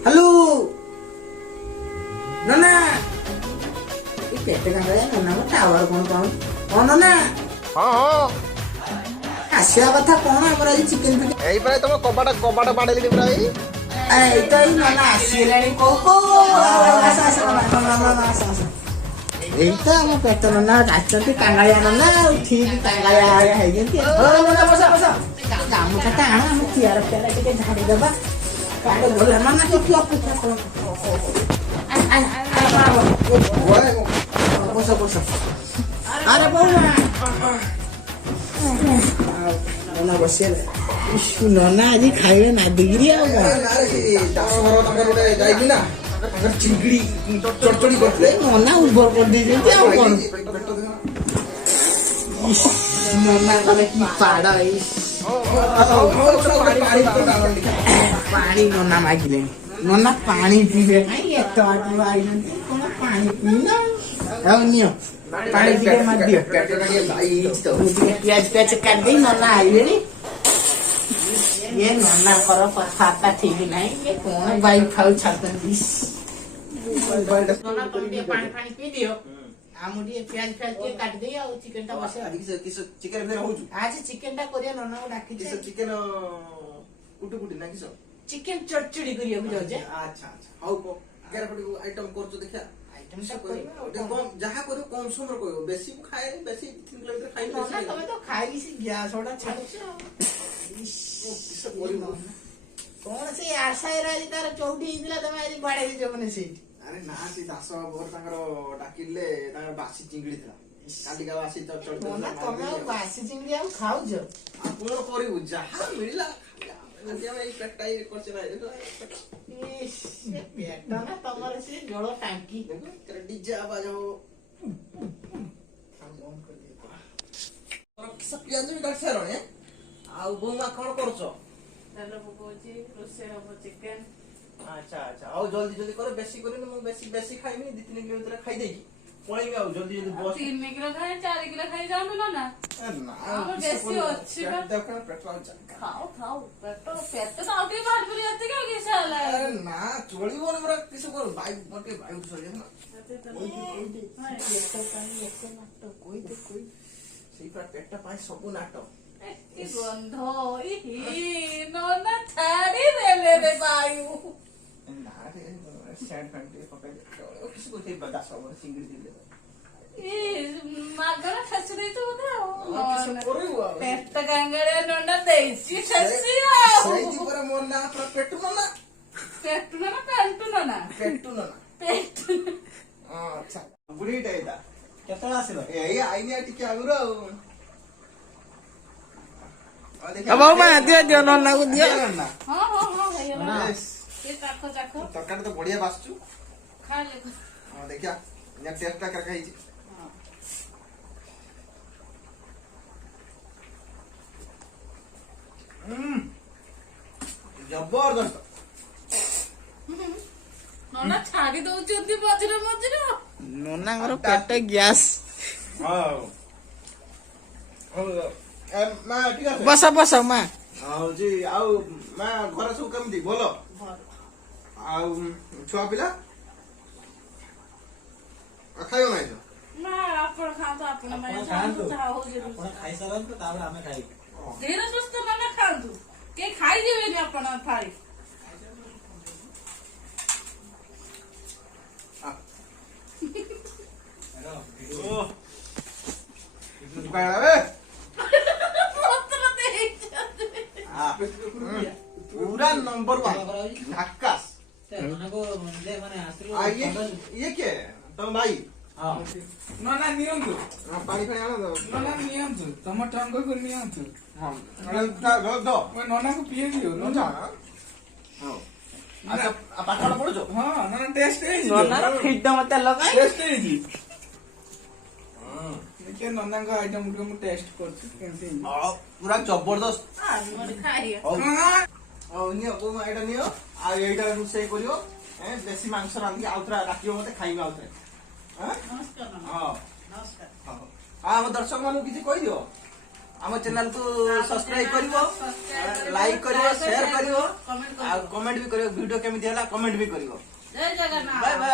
Halo. Nona. Ini kayak Nona mau tawar kau. Oh Nona. ଆସିବା କଥା କଣ ଆମର ଆଜି ଚିକେନ ଫିକେନ ଏଇ ପ୍ରାୟ ତମ କବାଟ ବାଡେଇଲି ପ୍ରାୟ ଏଇତ ଏଇ ନନା ଆସିଲାଣି କୋଉ ଏଇତ ଆମ ପେଟ ନନା ଆସିଛନ୍ତି କାଙ୍ଗାଳିଆ ନନା ଆଉ ଠିକ କାଙ୍ଗାଳିଆ ହେଇଛନ୍ତି ଗାମୁଛାଟା ଆଣ ଆମ ଚିଆର ଫିଆର ଟିକେ ଝାଡ଼ିଦେବା କାଳେ ଗଲା ନନା ଟିକେ ଅପେକ୍ଷା କର ବସ ଆରେ ବୋଉ ନନା ବସିଲେ ନନା ଆଜି ଖାଇବେ ନାଦିକିରି ଆଉ ଯାଇବି ନା ଚିଙ୍ଗିଡି ଚଡଚଡି କରିଥିଲେ ନନା ଉର୍ବର କରିଦେଇଛନ୍ତି ଆଉ କଣ ନନା କଲେ କି ପାଡ ପାଣି ନନା ମାଗିଲେଣି ନନା ପାଣି ପିଇବେ କାଇଁ ଏତେ ବାଟରୁ ଆଇଛନ୍ତି କଣ ପାଣି ପିଇନ ଆଉ ନିଅ ପାଣି ଟିକେ ମାରିଦିଅ ପିଆଜ କାଟିଦେଇ ନନା ଆଇଲେଣି ये नन्ना करो कथाता ठीक नहीं ये कौन बाइक खाऊ छाड़ती नन्ना तुम ये पानी पानी पी दियो आमु ये प्याज प्याज के काट दे और चिकन टा बसे किस चिकेन फेर होउछु आज चिकन टा करिया नन्ना को डाकी किस चिकेन कुटु ना किस चिकन चटचड़ी करिया बुझो जे अच्छा हाउ को केरा पटी आइटम करछो देखा आइटम सब करियो कम जहा करियो कम समय करियो बेसी खाए बेसी 3 किलोमीटर खाइ नन्ना तमे तो खाई सी गैस ओडा छाड़छ कौन से आशा राजी तार चौटी हिला तमे आज बाडे दे जमने सीट अरे ना सी दास बोर तांगर डाकिले तांगर बासी चिंगड़ी था काली का बासी चढ़ नन्ना तमे बासी चिंगड़ी आ खाउ जो आ कोन करियो जहा मिलला आज हम एई पेटाई करछ ना इस पेटा ना तमर से जोड़ो टांकी देखो तेरे डीजे आवाज हो ऑन कर दिया और किस पियाज भी काट सारो ने आ बोमा कोन करछ ତାହେଲେ ମୁଁ କହୁଛି ରୋଷେଇ ହବ ଚିକେନ। अच्छा अच्छा आओ जल्दी जल्दी करो बेसी करी मु बेसी खाइमी 2-3 किलो भीतर खाइ देकी पळेमी आओ जल्दी जल्दी बस 3 किलो खाए 4 किलो खाई जाऊँ ना ना ଆମର ବେଶୀ ଅଛି ବା। देखो पेट्रोल ଖାଉ ଖାଉ ପେଟ ତ ଆଉ ଟିକେ ବାହାରି ପଡି ଯାଉଛି କି କିସ ହେଲା अरे ना चोळीबो न मोर किस कर बाइक मते बाइक सरी ना कोई सेई पर पेटा पाई सब नाटक କି ଗନ୍ଧ ନନା ଛାଡି ଦେଲେ ରେ ବାୟୁ ना रे स्टैंड फैंटी पकाई किस को थे बदा सब सिंगल दिले ମାଗଣା ଠେସି ଦେଇଛୁ ବୋଧେ किस करियो ପେଟ ଗାଙ୍ଗଳିଆ ନନା ଦେଇଛି ଠେସି ଆଉ ସେଇ ଦିପର ମୋର ନା ପୁରା ପେଟୁ ନା ପେଟୁ ନନା ପେଣ୍ଟୁ ନନା ପେଟୁ ନା ପେଟୁ अच्छा बुढ़ीटा एटा केतला आसिलो एई आइनिया टिके आगुरो अब मा दियो नन्ना को दियो ना ହଁ ହେଇଗଲା ये ଚାଖ ଚାଖ तरकारी तो बढ़िया बासचु ଖା ले हां देखिया या टेस्ट का खाई छी जबरदस्त ନନା ଛାଡି ଦଉଛନ୍ତି ମଝିରେ ମଝିରେ ନନାଙ୍କର ପେଟ ଗ୍ୟାସ୍ हां ମା ଠିକ ଅଛି ବସ ମା ଆଉ ଜି ଆଉ ମା ଘରେ ସବୁ କେମିତି ଭଲ ଆଉ ଛୁଆ ପିଲା ଖାଇବ ନାହିଁ ତ ନା ଆପଣ ଖାଆନ୍ତୁ ଆପଣ ମାନେ ଯାହା ହଉଛି ଖାଇସାରନ୍ତୁ ତାପରେ ଆମେ ଖାଇବୁ ଧୀରେ ସୁସ୍ଥ ନନା ଖାଆନ୍ତୁ କେହି ଖାଇଯିବେନି ଆପଣ ଥାଳି पूरा नंबर 1 ढाकास ये क्या है तुम भाई नना नियंतु पानी खाने आना दो नना नियंतु तम टंग को नियंतु हां दो ओ नना को पिए दियो नना हां अच्छा पाठा पढ़ो जो हां नना टेस्ट है ନନାର ଫ୍ରିଡମ ତେଲ କାଇଁ टेस्ट है जी देखिए नना का आइटम को मैं टेस्ट करछु केमती पूरा जबरदस्त ଖାଇବ नियो को एटा नियो आ एटा रुसई करियो देसी मांस रांधी आउतरा राखियो मते खाइबा आउतरा हां ନମସ୍କାର ନନା हां ନମସ୍କାର हम दर्शक मानु किछि कहि दियो हम चैनल को सब्सक्राइब करिवो लाइक करियो शेयर करियो कमेंट आ करियो कमेंट भी करियो वीडियो केमिति हला कमेंट भी करियो जय जगन्नाथ बाय बाय।